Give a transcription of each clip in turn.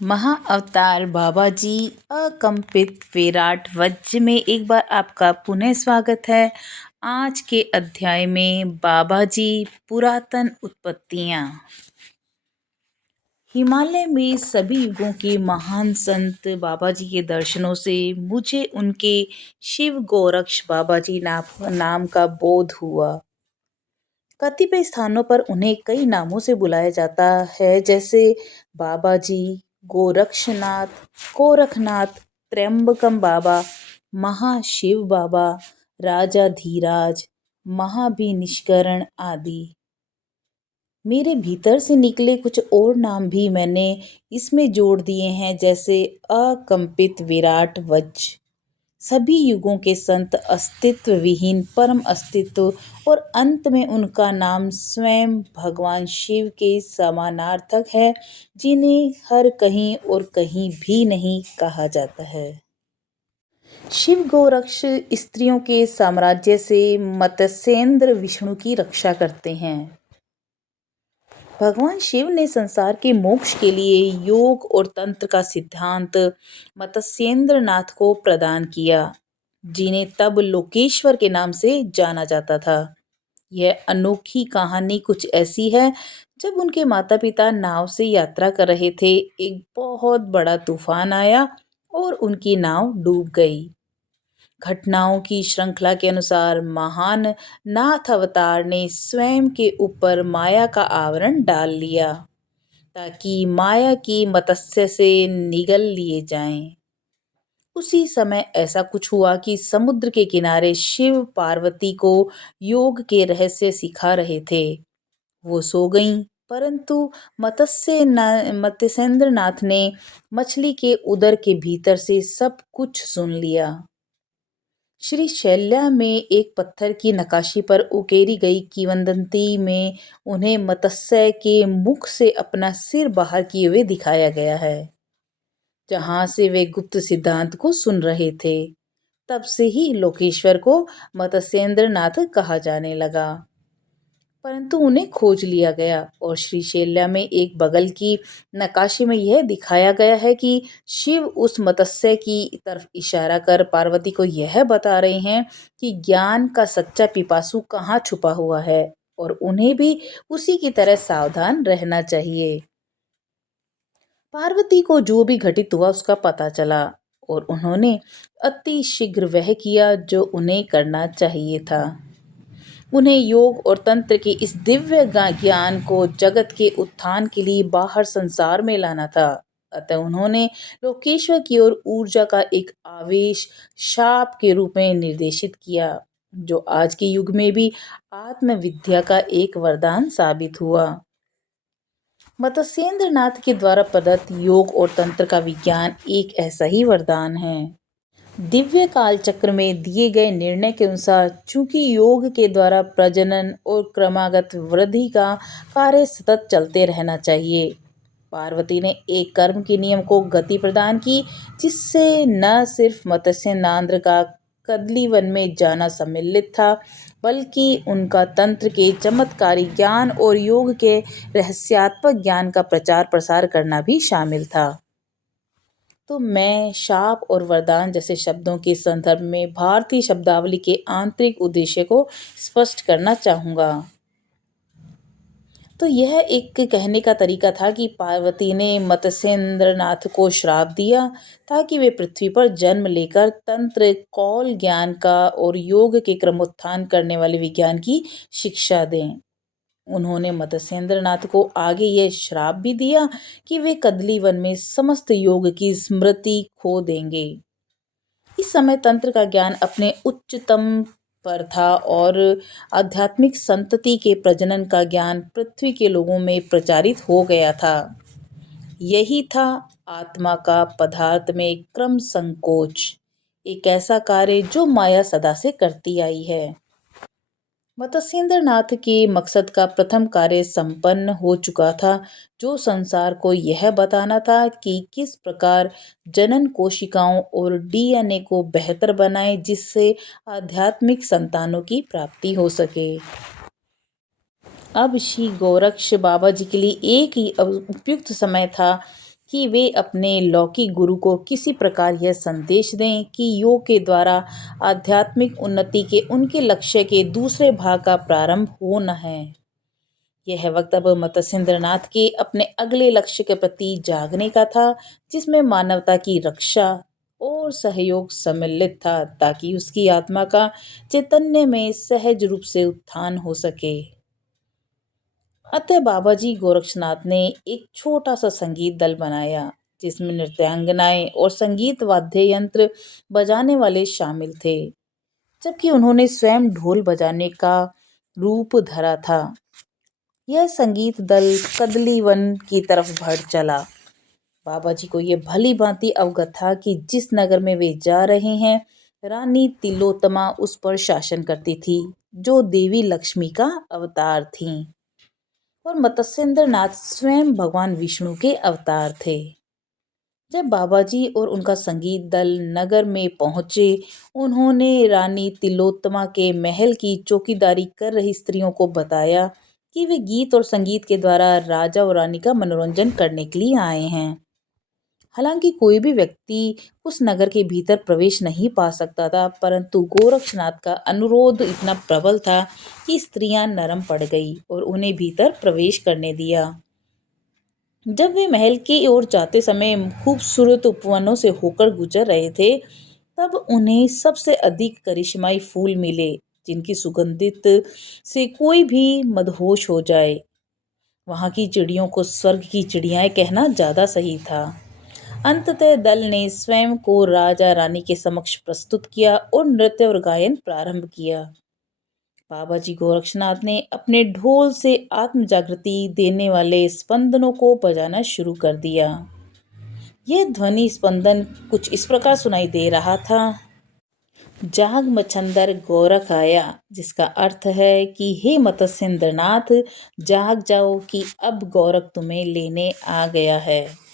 महाअवतार बाबा जी अकंपित विराट वज्र में एक बार आपका पुनः स्वागत है। आज के अध्याय में बाबा जी पुरातन उत्पत्तियां। हिमालय में सभी युगों के महान संत बाबा जी के दर्शनों से मुझे उनके शिव गोरक्ष बाबा जी नाम का बोध हुआ। कतिपय स्थानों पर उन्हें कई नामों से बुलाया जाता है, जैसे बाबा जी, गोरक्षनाथ, गोरखनाथ, त्र्यंबकम बाबा, महाशिव बाबा, राजा धीराज, महाभिनिष्करण आदि। मेरे भीतर से निकले कुछ और नाम भी मैंने इसमें जोड़ दिए हैं, जैसे अकंपित विराट वज्र, सभी युगों के संत, अस्तित्व विहीन परम अस्तित्व, और अंत में उनका नाम स्वयं भगवान शिव के समानार्थक है, जिन्हें हर कहीं और कहीं भी नहीं कहा जाता है। शिव गोरक्ष स्त्रियों के साम्राज्य से मत्स्येंद्र विष्णु की रक्षा करते हैं। भगवान शिव ने संसार के मोक्ष के लिए योग और तंत्र का सिद्धांत मत्स्येंद्र नाथ को प्रदान किया, जिन्हें तब लोकेश्वर के नाम से जाना जाता था। यह अनोखी कहानी कुछ ऐसी है, जब उनके माता पिता नाव से यात्रा कर रहे थे, एक बहुत बड़ा तूफान आया और उनकी नाव डूब गई। घटनाओं की श्रृंखला के अनुसार महान नाथ अवतार ने स्वयं के ऊपर माया का आवरण डाल लिया, ताकि माया की मत्स्य से निगल लिए जाएं। उसी समय ऐसा कुछ हुआ कि समुद्र के किनारे शिव पार्वती को योग के रहस्य सिखा रहे थे। वो सो गईं, परंतु मत्स्येंद्र नाथ ने मछली के उदर के भीतर से सब कुछ सुन लिया। श्री शैल्या में एक पत्थर की नक्काशी पर उकेरी गई किंवदंती में उन्हें मत्स्य के मुख से अपना सिर बाहर किए हुए दिखाया गया है, जहां से वे गुप्त सिद्धांत को सुन रहे थे। तब से ही लोकेश्वर को मत्स्येंद्र नाथ कहा जाने लगा। परंतु उन्हें खोज लिया गया और श्री शैल्या में एक बगल की नक्काशी में यह दिखाया गया है कि शिव उस मत्स्य की तरफ इशारा कर पार्वती को यह बता रहे हैं कि ज्ञान का सच्चा पिपासु कहाँ छुपा हुआ है, और उन्हें भी उसी की तरह सावधान रहना चाहिए। पार्वती को जो भी घटित हुआ उसका पता चला, और उन्होंने अति शीघ्र वह किया जो उन्हें करना चाहिए था। उन्हें योग और तंत्र के इस दिव्य ज्ञान को जगत के उत्थान के लिए बाहर संसार में लाना था। अतः उन्होंने लोकेश्वर की ओर ऊर्जा का एक आवेश शाप के रूप में निर्देशित किया, जो आज के युग में भी आत्मविद्या का एक वरदान साबित हुआ। मत्स्येंद्र नाथ के द्वारा प्रदत्त योग और तंत्र का विज्ञान एक ऐसा ही वरदान है। दिव्य काल चक्र में दिए गए निर्णय के अनुसार, चूंकि योग के द्वारा प्रजनन और क्रमागत वृद्धि का कार्य सतत चलते रहना चाहिए, पार्वती ने एक कर्म के नियम को गति प्रदान की, जिससे न सिर्फ मत्स्येंद्र का कदली वन में जाना सम्मिलित था, बल्कि उनका तंत्र के चमत्कारी ज्ञान और योग के रहस्यात्मक ज्ञान का प्रचार प्रसार करना भी शामिल था। तो मैं शाप और वरदान जैसे शब्दों के संदर्भ में भारतीय शब्दावली के आंतरिक उद्देश्य को स्पष्ट करना चाहूँगा। तो यह एक कहने का तरीका था कि पार्वती ने मत्स्येंद्र नाथ को श्राप दिया, ताकि वे पृथ्वी पर जन्म लेकर तंत्र, कौल ज्ञान का और योग के क्रमोत्थान करने वाले विज्ञान की शिक्षा दें। उन्होंने मत्स्येंद्र नाथ को आगे यह श्राप भी दिया कि वे कदली वन में समस्त योग की स्मृति खो देंगे। इस समय तंत्र का ज्ञान अपने उच्चतम पर था, और आध्यात्मिक संतति के प्रजनन का ज्ञान पृथ्वी के लोगों में प्रचारित हो गया था। यही था आत्मा का पदार्थ में क्रम संकोच, एक ऐसा कार्य जो माया सदा से करती आई है। मत्स्येंद्र नाथ के मकसद का प्रथम कार्य संपन्न हो चुका था, जो संसार को यह बताना था कि किस प्रकार जनन कोशिकाओं और डीएनए को बेहतर बनाएं, जिससे आध्यात्मिक संतानों की प्राप्ति हो सके। अब श्री गोरक्ष बाबा जी के लिए एक ही उपयुक्त समय था कि वे अपने लौकिक गुरु को किसी प्रकार यह संदेश दें कि योग के द्वारा आध्यात्मिक उन्नति के उनके लक्ष्य के दूसरे भाग का प्रारंभ होना है। यह वक्त अब मत्स्येंद्रनाथ के अपने अगले लक्ष्य के प्रति जागने का था, जिसमें मानवता की रक्षा और सहयोग सम्मिलित था, ताकि उसकी आत्मा का चैतन्य में सहज रूप से उत्थान हो सके। अतः बाबा जी गोरक्षनाथ ने एक छोटा सा संगीत दल बनाया, जिसमें नृत्यांगनाएं और संगीत वाद्य यंत्र बजाने वाले शामिल थे, जबकि उन्होंने स्वयं ढोल बजाने का रूप धरा था। यह संगीत दल कदली वन की तरफ बढ़ चला। बाबा जी को ये भली भांति अवगत था कि जिस नगर में वे जा रहे हैं, रानी तिलोत्तमा उस पर शासन करती थी, जो देवी लक्ष्मी का अवतार थीं, और मत्स्येंद्रनाथ स्वयं भगवान विष्णु के अवतार थे। जब बाबा जी और उनका संगीत दल नगर में पहुंचे, उन्होंने रानी तिलोत्तमा के महल की चौकीदारी कर रही स्त्रियों को बताया कि वे गीत और संगीत के द्वारा राजा और रानी का मनोरंजन करने के लिए आए हैं। हालांकि कोई भी व्यक्ति उस नगर के भीतर प्रवेश नहीं पा सकता था, परंतु गोरक्षनाथ का अनुरोध इतना प्रबल था कि स्त्रियां नरम पड़ गई और उन्हें भीतर प्रवेश करने दिया। जब वे महल की ओर जाते समय खूबसूरत उपवनों से होकर गुजर रहे थे, तब उन्हें सबसे अधिक करिश्माई फूल मिले, जिनकी सुगंधित से कोई भी मदहोश हो जाए। वहां की चिड़ियों को स्वर्ग की चिड़ियाएं कहना ज्यादा सही था। अंततः दल ने स्वयं को राजा रानी के समक्ष प्रस्तुत किया और नृत्य और गायन प्रारंभ किया। बाबा जी गोरक्षनाथ ने अपने ढोल से आत्म जागृति देने वाले स्पंदनों को बजाना शुरू कर दिया। यह ध्वनि स्पंदन कुछ इस प्रकार सुनाई दे रहा था। जाग मच्छंदर गोरख आया, जिसका अर्थ है कि हे मत्स्येंद्रनाथ, जाग जाओ कि अब गोरख तुम्हें लेने आ गया है।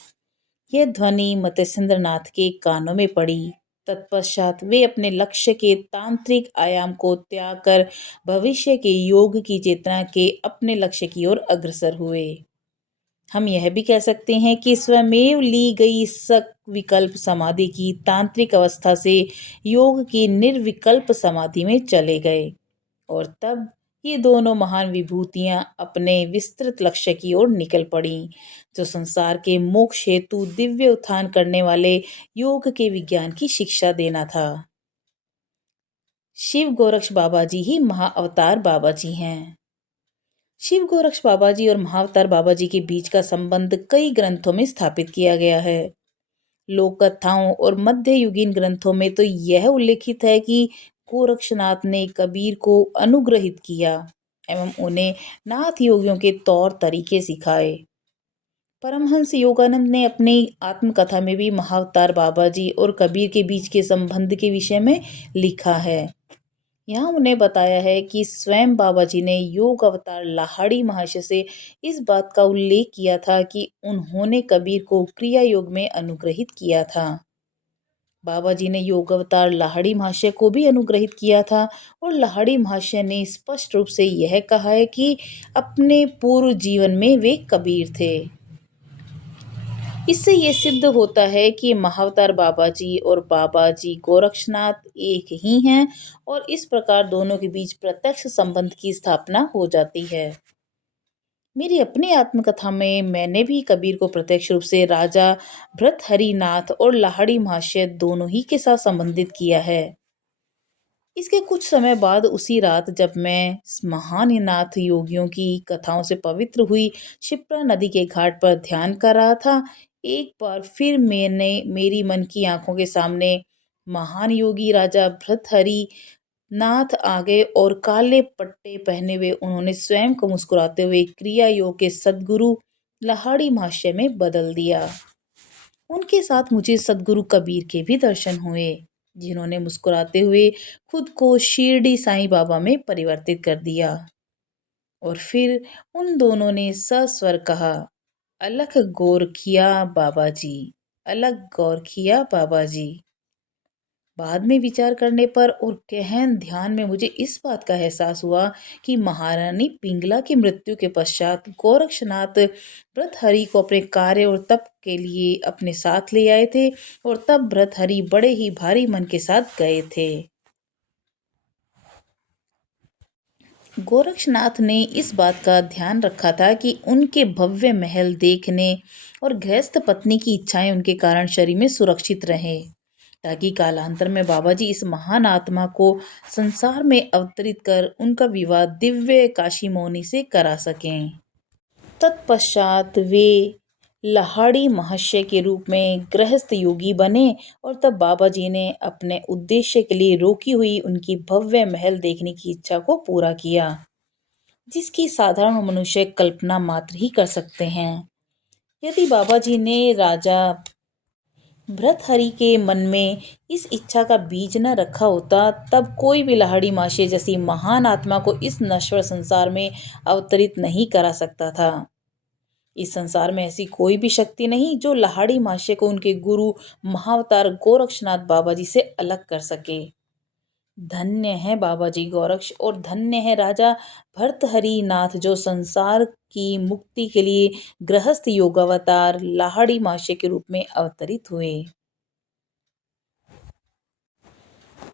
यह ध्वनि मत्स्येंद्रनाथ के कानों में पड़ी। तत्पश्चात वे अपने लक्ष्य के तांत्रिक आयाम को त्याग कर भविष्य के योग की चेतना के अपने लक्ष्य की ओर अग्रसर हुए। हम यह भी कह सकते हैं कि स्वयमेव ली गई सक विकल्प समाधि की तांत्रिक अवस्था से योग की निर्विकल्प समाधि में चले गए, और तब ये दोनों महान विभूतियां अपने विस्तृत लक्ष्य की ओर निकल पड़ीं, जो संसार के मोक्ष हेतु दिव्य उत्थान करने वाले योग के विज्ञान की शिक्षा देना था। शिव गोरक्ष बाबा जी ही महाअवतार बाबा जी हैं। शिव गोरक्ष बाबा जी और महाअवतार बाबा जी के बीच का संबंध कई ग्रंथों में स्थापित किया गया है। लोक कथाओं और मध्ययुगीन ग्रंथों में तो यह उल्लेखित है कि गोरक्षनाथ ने कबीर को अनुग्रहित किया एवं उन्हें नाथ योगियों के तौर तरीके सिखाए। परमहंस योगानंद ने अपनी आत्मकथा में भी महाअवतार बाबा जी और कबीर के बीच के संबंध के विषय में लिखा है। यहाँ उन्हें बताया है कि स्वयं बाबा जी ने योग अवतार लाहिड़ी महाशय से इस बात का उल्लेख किया था कि उन्होंने कबीर को क्रिया योग में अनुग्रहित किया था। बाबा जी ने योग अवतार लाहिड़ी महाशय को भी अनुग्रहित किया था, और लाहिड़ी महाशय ने स्पष्ट रूप से यह कहा है कि अपने पूर्व जीवन में वे कबीर थे। इससे ये सिद्ध होता है कि महाअवतार बाबा जी और बाबा जी गोरक्षनाथ एक ही हैं, और इस प्रकार दोनों के बीच प्रत्यक्ष संबंध की स्थापना हो जाती है। मेरी अपनी आत्मकथा में मैंने भी कबीर को प्रत्यक्ष रूप से राजा भृतहरिनाथ और लाहिड़ी महाशय दोनों ही के साथ संबंधित किया है। इसके कुछ समय बाद उसी रात जब मैं महान नाथ योगियों की कथाओं से पवित्र हुई क्षिप्रा नदी के घाट पर ध्यान कर रहा था, एक बार फिर मैंने मेरी मन की आंखों के सामने महान योगी राजा भृतहरि नाथ आ गए, और काले पट्टे पहने हुए उन्होंने स्वयं को मुस्कुराते हुए क्रिया योग के सद्गुरु लाहिड़ी महाशय में बदल दिया। उनके साथ मुझे सद्गुरु कबीर के भी दर्शन हुए, जिन्होंने मुस्कुराते हुए खुद को शिरडी साईं बाबा में परिवर्तित कर दिया। और फिर उन दोनों ने सस्वर कहा, अलख गोरखिया बाबा जी, अलग गोरखिया बाबा जी। बाद में विचार करने पर और गहन ध्यान में मुझे इस बात का एहसास हुआ कि महारानी पिंगला की मृत्यु के पश्चात गोरक्षनाथ भर्तहरि को अपने कार्य और तप के लिए अपने साथ ले आए थे, और तब भर्तहरि बड़े ही भारी मन के साथ गए थे। गोरक्षनाथ ने इस बात का ध्यान रखा था कि उनके भव्य महल देखने और गृहस्थ पत्नी की इच्छाएं उनके कारण शरीर में सुरक्षित रहें, ताकि कालांतर में बाबा जी इस महान आत्मा को संसार में अवतरित कर उनका विवाह दिव्य काशी मौनी से करा सकें। तत्पश्चात वे लाहाड़ी महाशय के रूप में गृहस्थ योगी बने, और तब बाबा जी ने अपने उद्देश्य के लिए रोकी हुई उनकी भव्य महल देखने की इच्छा को पूरा किया, जिसकी साधारण मनुष्य कल्पना मात्र ही कर सकते हैं। यदि बाबा जी ने राजा भर्तहरि के मन में इस इच्छा का बीज न रखा होता, तब कोई भी लाहड़ी माशे जैसी महान आत्मा को इस नश्वर संसार में अवतरित नहीं करा सकता था। इस संसार में ऐसी कोई भी शक्ति नहीं जो लाहड़ी माशे को उनके गुरु महाअवतार गोरक्षनाथ बाबा जी से अलग कर सके। धन्य है बाबा जी गोरक्ष, और धन्य है राजा भर्तहरि नाथ, जो संसार की मुक्ति के लिए गृहस्थ योगावतार लाहड़ी माशे के रूप में अवतरित हुए।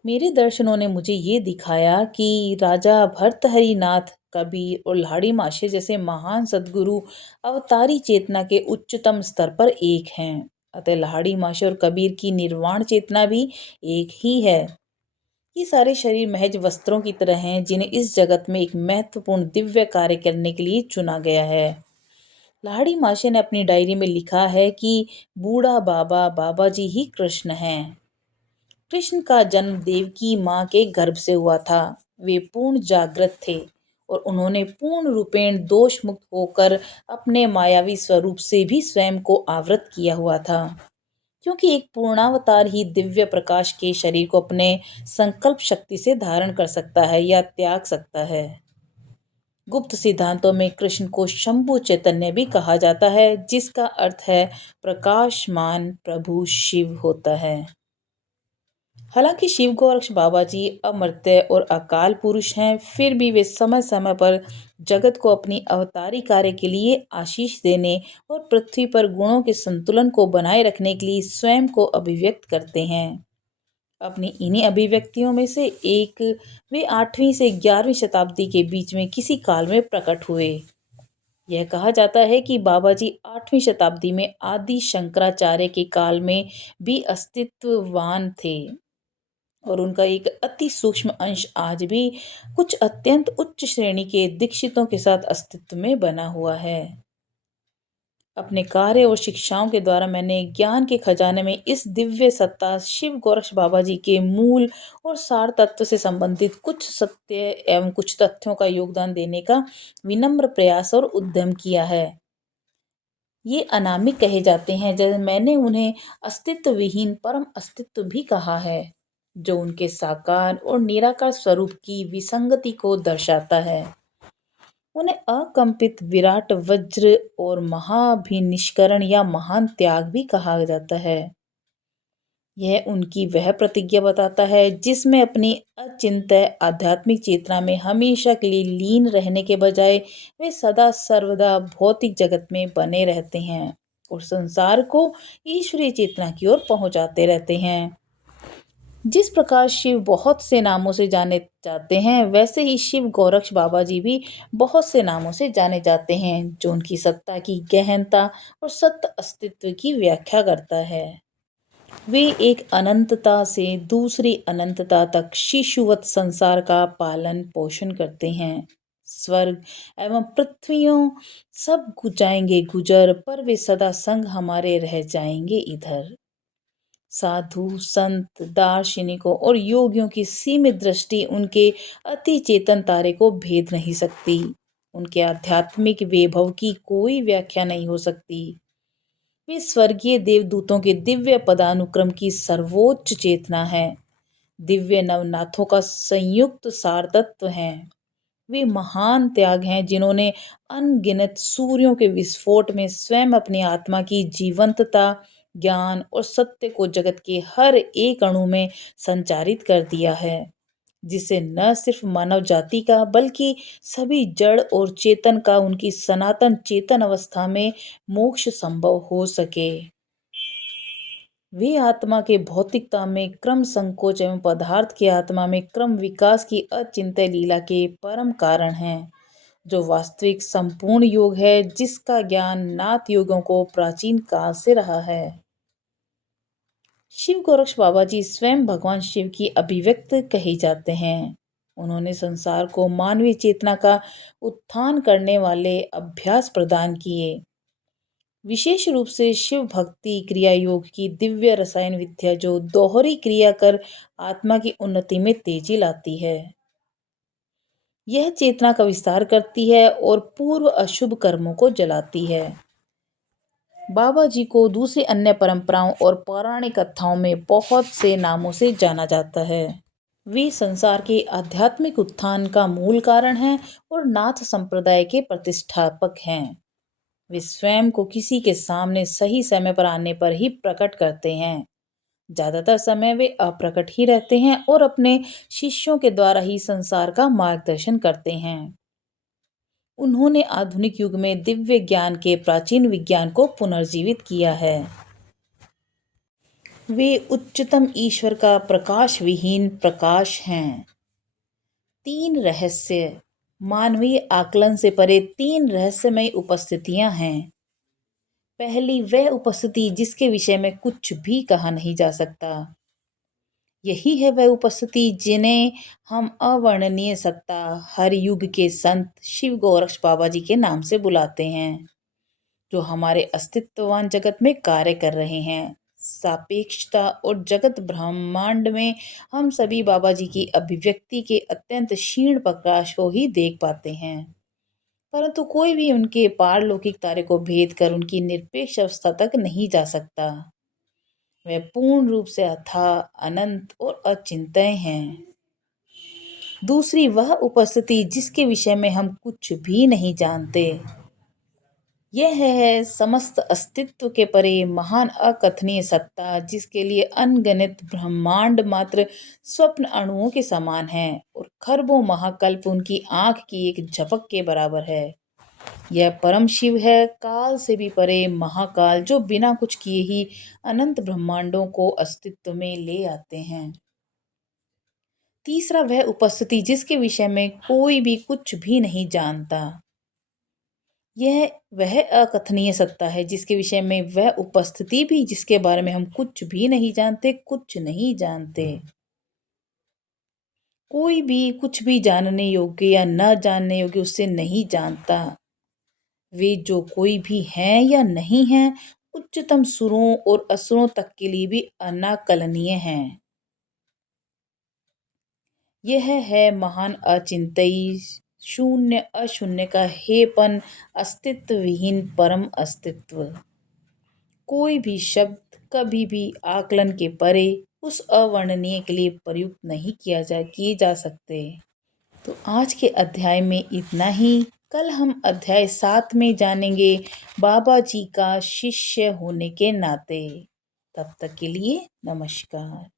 मेरे दर्शनों ने मुझे ये दिखाया कि राजा भर्तहरि नाथ, कबीर और लाड़ी माशे जैसे महान सद्गुरु अवतारी चेतना के उच्चतम स्तर पर एक हैं। अतः लाड़ी माशे और कबीर की निर्वाण चेतना भी एक ही है। ये सारे शरीर महज वस्त्रों की तरह हैं, जिन्हें इस जगत में एक महत्वपूर्ण दिव्य कार्य करने के लिए चुना गया है। लाड़ी माशे ने अपनी डायरी में लिखा है कि बूढ़ा बाबा बाबा जी ही कृष्ण हैं। कृष्ण का जन्म देवकी माँ के गर्भ से हुआ था। वे पूर्ण जागृत थे, और उन्होंने पूर्ण रूपेण दोष मुक्त होकर अपने मायावी स्वरूप से भी स्वयं को आवृत किया हुआ था, क्योंकि एक पूर्णावतार ही दिव्य प्रकाश के शरीर को अपने संकल्प शक्ति से धारण कर सकता है या त्याग सकता है। गुप्त सिद्धांतों में कृष्ण को शंभु चैतन्य भी कहा जाता है, जिसका अर्थ है प्रकाशमान प्रभु शिव होता है। हालांकि शिव गोरक्ष बाबा जी अमर्त्य और अकाल पुरुष हैं, फिर भी वे समय समय पर जगत को अपनी अवतारी कार्य के लिए आशीष देने और पृथ्वी पर गुणों के संतुलन को बनाए रखने के लिए स्वयं को अभिव्यक्त करते हैं। अपनी इन्हीं अभिव्यक्तियों में से एक वे 8वीं से 11वीं शताब्दी के बीच में किसी काल में प्रकट हुए। यह कहा जाता है कि बाबा जी 8वीं शताब्दी में आदि शंकराचार्य के काल में भी अस्तित्ववान थे, और उनका एक अति सूक्ष्म अंश आज भी कुछ अत्यंत उच्च श्रेणी के दीक्षितों के साथ अस्तित्व में बना हुआ है। अपने कार्य और शिक्षाओं के द्वारा मैंने ज्ञान के खजाने में इस दिव्य सत्ता शिव गोरक्ष बाबा जी के मूल और सार तत्व से संबंधित कुछ सत्य एवं कुछ तथ्यों का योगदान देने का विनम्र प्रयास और उद्यम किया है। ये अनामिक कहे जाते हैं, जैसे मैंने उन्हें अस्तित्व विहीन परम अस्तित्व भी कहा है, जो उनके साकार और निराकार स्वरूप की विसंगति को दर्शाता है। उन्हें अकंपित विराट वज्र और महाभिनिष्करण या महान त्याग भी कहा जाता है। यह उनकी वह प्रतिज्ञा बताता है जिसमें अपनी अचिंत्य आध्यात्मिक चेतना में हमेशा के लिए लीन रहने के बजाय वे सदा सर्वदा भौतिक जगत में बने रहते हैं और संसार को ईश्वरीय चेतना की ओर पहुंचाते रहते हैं। जिस प्रकार शिव बहुत से नामों से जाने जाते हैं, वैसे ही शिव गोरक्ष बाबा जी भी बहुत से नामों से जाने जाते हैं, जो उनकी सत्ता की गहनता और सत्य अस्तित्व की व्याख्या करता है। वे एक अनंतता से दूसरी अनंतता तक शिशुवत संसार का पालन पोषण करते हैं। स्वर्ग एवं पृथ्वियों सब जाएंगे गुजर, पर वे सदा संग हमारे रह जाएंगे इधर। साधु संत दार्शनिकों और योगियों की सीमित दृष्टि उनके अति चेतन तारे को भेद नहीं सकती। उनके आध्यात्मिक वैभव की कोई व्याख्या नहीं हो सकती। वे स्वर्गीय देवदूतों के दिव्य पदानुक्रम की सर्वोच्च चेतना है, दिव्य नवनाथों का संयुक्त सार तत्व हैं। वे महान त्याग हैं, जिन्होंने अनगिनत सूर्यों के विस्फोट में स्वयं अपनी आत्मा की जीवंतता ज्ञान और सत्य को जगत के हर एक अणु में संचारित कर दिया है, जिससे न सिर्फ मानव जाति का बल्कि सभी जड़ और चेतन का उनकी सनातन चेतन अवस्था में मोक्ष संभव हो सके। वे आत्मा के भौतिकता में क्रम संकोच एवं पदार्थ की आत्मा में क्रम विकास की अचिंत्य लीला के परम कारण हैं, जो वास्तविक संपूर्ण योग है, जिसका ज्ञान नाथ योगों को प्राचीन काल से रहा है। शिव गोरक्ष बाबा जी स्वयं भगवान शिव की अभिव्यक्त कहे जाते हैं। उन्होंने संसार को मानवीय चेतना का उत्थान करने वाले अभ्यास प्रदान किए। विशेष रूप से शिव भक्ति क्रिया योग की दिव्य रसायन विद्या, जो दोहरी क्रिया कर आत्मा की उन्नति में तेजी लाती है। यह चेतना का विस्तार करती है और पूर्व अशुभ कर्मों को जलाती है। बाबा जी को दूसरी अन्य परंपराओं और पौराणिक कथाओं में बहुत से नामों से जाना जाता है। वे संसार के आध्यात्मिक उत्थान का मूल कारण हैं और नाथ संप्रदाय के प्रतिष्ठापक हैं। वे स्वयं को किसी के सामने सही समय पर आने पर ही प्रकट करते हैं। ज्यादातर समय वे अप्रकट ही रहते हैं और अपने शिष्यों के द्वारा ही संसार का मार्गदर्शन करते हैं। उन्होंने आधुनिक युग में दिव्य ज्ञान के प्राचीन विज्ञान को पुनर्जीवित किया है। वे उच्चतम ईश्वर का प्रकाश विहीन प्रकाश हैं। तीन रहस्य, मानवीय आकलन से परे तीन रहस्यमय उपस्थितियां हैं। पहली वह उपस्थिति जिसके विषय में कुछ भी कहा नहीं जा सकता। यही है वह उपस्थिति जिन्हें हम अवर्णनीय सत्ता हर युग के संत शिव गोरक्ष बाबा जी के नाम से बुलाते हैं, जो हमारे अस्तित्ववान जगत में कार्य कर रहे हैं। सापेक्षता और जगत ब्रह्मांड में हम सभी बाबा जी की अभिव्यक्ति के अत्यंत क्षीण प्रकाश को ही देख पाते हैं, परंतु कोई भी उनके पारलौकिक तारे को भेद कर उनकी निरपेक्ष अवस्था तक नहीं जा सकता। वे पूर्ण रूप से अथाह, अनंत और अचिंत्य हैं। दूसरी वह उपस्थिति जिसके विषय में हम कुछ भी नहीं जानते। यह है समस्त अस्तित्व के परे महान अकथनीय सत्ता, जिसके लिए अनगिनत ब्रह्मांड मात्र स्वप्न अणुओं के समान है और खरबों महाकल्प उनकी आंख की एक झपक के बराबर है। यह परम शिव है, काल से भी परे महाकाल, जो बिना कुछ किए ही अनंत ब्रह्मांडों को अस्तित्व में ले आते हैं। तीसरा वह उपस्थिति जिसके विषय में कोई भी कुछ भी नहीं जानता। यह वह अकथनीय सत्ता है जिसके विषय में वह उपस्थिति भी जिसके बारे में हम कुछ भी नहीं जानते, कुछ नहीं जानते। कोई भी कुछ भी जानने योग्य या न जानने योग्य उससे नहीं जानता। वे जो कोई भी हैं या नहीं हैं, उच्चतम सुरों और असुरों तक के लिए भी अनाकलनीय हैं। यह है महान अचिंत्य शून्य अशून्य का हेपन, अस्तित्व विहीन परम अस्तित्व। कोई भी शब्द कभी भी आकलन के परे उस अवर्णनीय के लिए प्रयुक्त नहीं किए जा सकते। तो आज के अध्याय में इतना ही। कल हम अध्याय 7 में जानेंगे बाबा जी का शिष्य होने के नाते। तब तक के लिए नमस्कार।